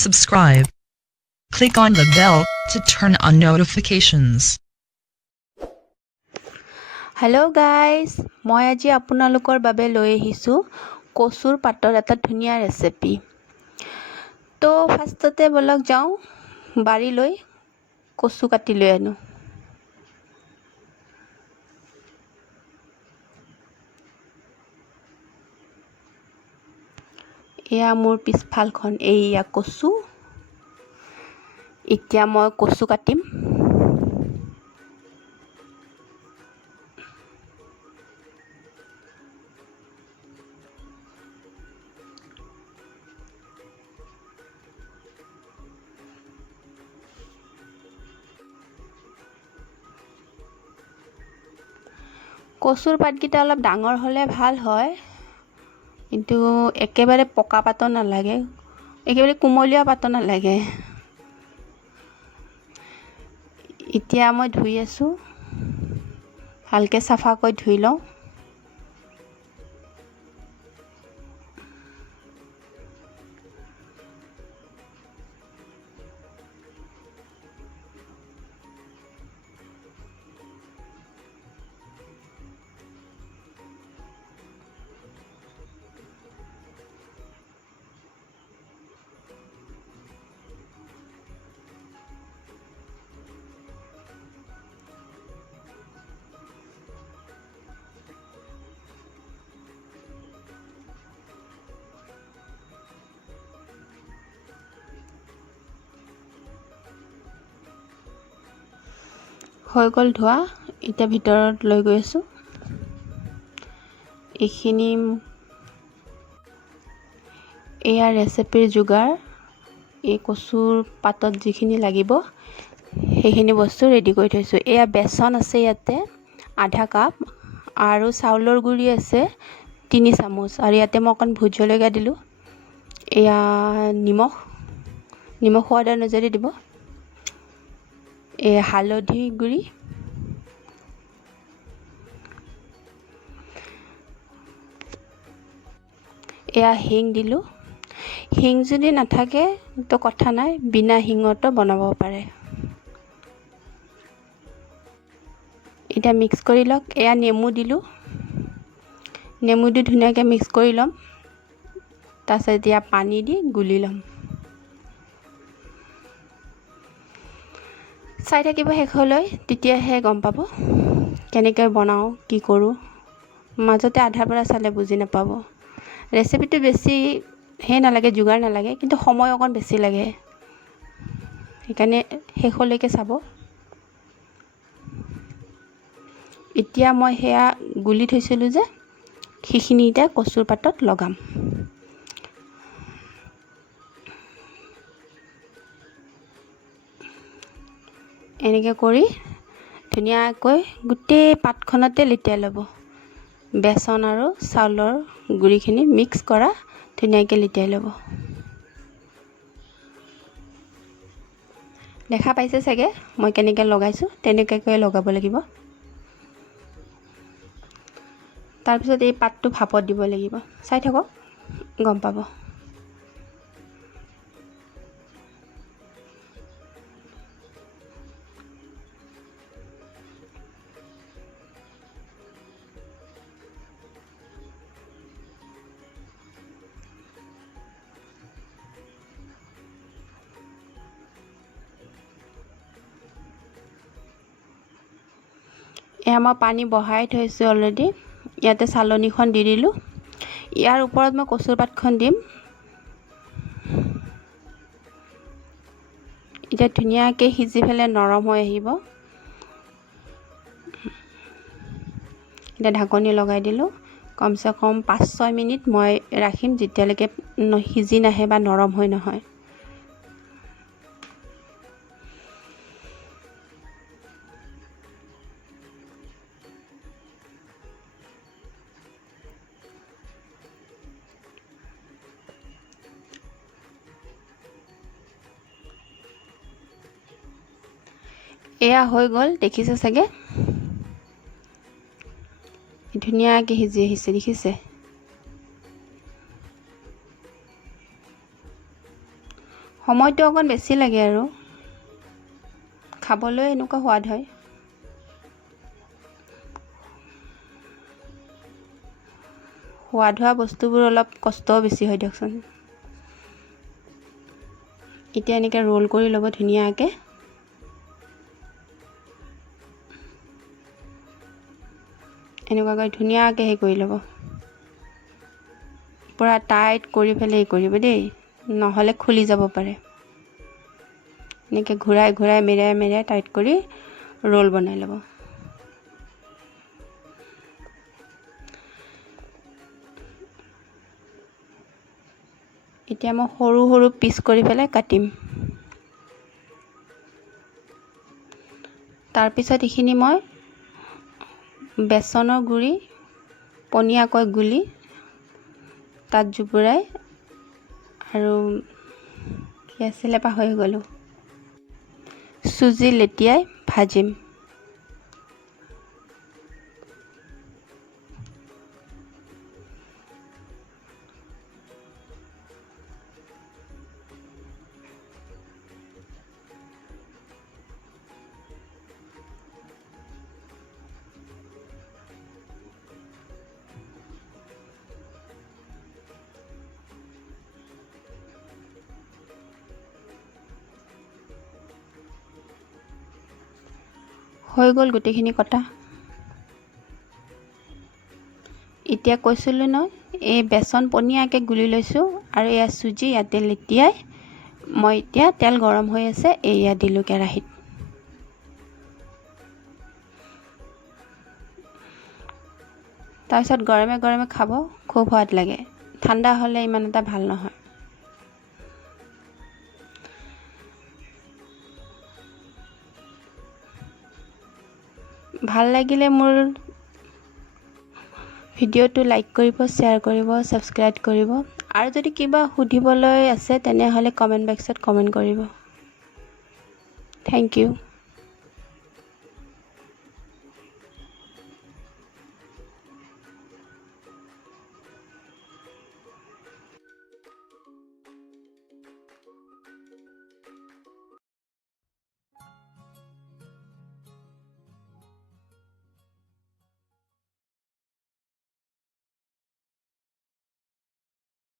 subscribe. Click on the bell to turn on notifications. Hello guys, মই আজি আপোনালোকৰ বাবে লৈ আহিছো কচুৰ পাতৰ এটা ধুনীয়া ৰেচিপি। তো ফাৰ্ষ্টতে বলক যাওঁ বাৰীলৈ কচু কাটি লৈ আনো। এয়া মোৰ পিছফালখন এইয়া কচু। এতিয়া মই কচু কাটিম। কচুৰ পাতকেইটা অলপ ডাঙৰ হ'লে ভাল হয়, কিন্তু একেবাৰে পকা পাতো নালাগে, একেবাৰে কুমলীয়া পাতো নালাগে। এতিয়া মই ধুই আছো, ভালকে চাফাকৈ ধুই লওঁ। হৈ গ'ল ধোৱা, এতিয়া ভিতৰত লৈ গৈ আছো। এইখিনি এয়া ৰেচিপিৰ যোগাৰ। এই কচুৰ পাতত যিখিনি লাগিব সেইখিনি বস্তু ৰেডি কৰি থৈছো। এয়া বেচন আছে ইয়াতে আধা কাপ, আৰু চাউলৰ গুড়ি আছে 3 চামুচ, আৰু ইয়াতে মই অকণ ভোট জলকীয়া দিলোঁ। এয়া নিমখ সোৱাদ অনুযায়ী দিব। হালধি গুড়ি, এয়া হিং দিলোঁ। হিং যদি নাথাকে তো কথা নাই, বিনা হিঙতো বনাব পাৰে। এতিয়া মিক্স কৰি লওক। এয়া নেমু দিলোঁ, নেমু দি ধুনীয়াকৈ মিক্স কৰি ল'ম। তাৰপিছত এতিয়া পানী দি গুলি ল'ম। চাই থাকিব শেষলৈ, তেতিয়াহে গম পাব কেনেকৈ বনাওঁ, কি কৰোঁ। মাজতে আধাৰ পৰা চালে বুজি নাপাব। ৰেচিপিটো বেছি নালাগে, যোগাৰ নালাগে, কিন্তু সময় অকণ বেছি লাগে, সেইকাৰণে শেষলৈকে চাব। এতিয়া মই সেয়া গুলি থৈছিলোঁ যে, সেইখিনি এতিয়া কচুৰ পাতত লগাম। এনেকৈ কৰি ধুনীয়াকৈ গোটেই পাতখনতে লেটিয়াই ল'ব। বেচন আৰু চাউলৰ গুড়িখিনি মিক্স কৰা ধুনীয়াকৈ লেটিয়াই ল'ব। দেখা পাইছে চাগে মই কেনেকৈ লগাইছোঁ, তেনেকৈ লগাব লাগিব। তাৰপিছত এই পাতটো ভাপত দিব লাগিব। চাই থাকক, গম পাব। এয়া মই পানী বহাই থৈছোঁ অলৰেডি। ইয়াতে চালনীখন দি দিলোঁ। ইয়াৰ ওপৰত মই কচুৰ পাতখন দিম। এতিয়া ধুনীয়াকৈ সিজি পেলাই নৰম হৈ আহিব। এতিয়া ঢাকনি লগাই দিলোঁ। কমচে কম 5-6 মিনিট মই ৰাখিম, যেতিয়ালৈকে সিজি নাহে বা নৰম হৈ নহয়। এয়া হৈ গ'ল, দেখিছে চাগে ধুনীয়াকৈ সিজি আহিছে, দেখিছে। সময়টো অকণ বেছি লাগে আৰু খাবলৈ এনেকুৱা সোৱাদ হয়। সোৱাদ হোৱা বস্তুবোৰ অলপ কষ্টও বেছি হয় দিয়কচোন। এতিয়া এনেকৈ ৰোল কৰি ল'ব ধুনীয়াকৈ। এনেকুৱাকৈ ধুনীয়াকৈ হেৰি কৰি ল'ব, পূৰা টাইট কৰি পেলাই হেৰি কৰিব দেই, নহ'লে খুলি যাব পাৰে। এনেকৈ ঘূৰাই ঘূৰাই মেৰিয়াই মেৰিয়াই টাইট কৰি ৰোল বনাই ল'ব। এতিয়া মই সৰু সৰু পিচ কৰি পেলাই কাটিম। তাৰপিছত এইখিনি মই বেচনৰ গুড়ি পনীয়াকৈ গুলি তাত জুবুৰাই, আৰু কি আছিলে পাহৰি গ'লোঁ, চুজি লেটিয়াই ভাজিম। হৈ গ'ল গোটেইখিনি কটা। এতিয়া কৈছিলোঁ ন, এই বেচন পনীয়াকৈ গুলি লৈছোঁ আৰু এয়া চুজি ইয়াতে লেটিয়াই মই এতিয়া তেল গৰম হৈ আছে, এয়া দিলোঁ কেৰাহীত। তাৰপিছত গৰমে গৰমে খাব, খুব সোৱাদ লাগে। ঠাণ্ডা হ'লে ইমান এটা ভাল নহয়। ভাল লাগিলে মোৰ ভিডিঅ'টো লাইক কৰিব, শ্বেয়াৰ কৰিব, ছাবস্ক্ৰাইব কৰিব, আৰু যদি কিবা সুধিবলৈ আছে তেনেহ'লে কমেণ্ট বক্সত কমেণ্ট কৰিব। Thank U.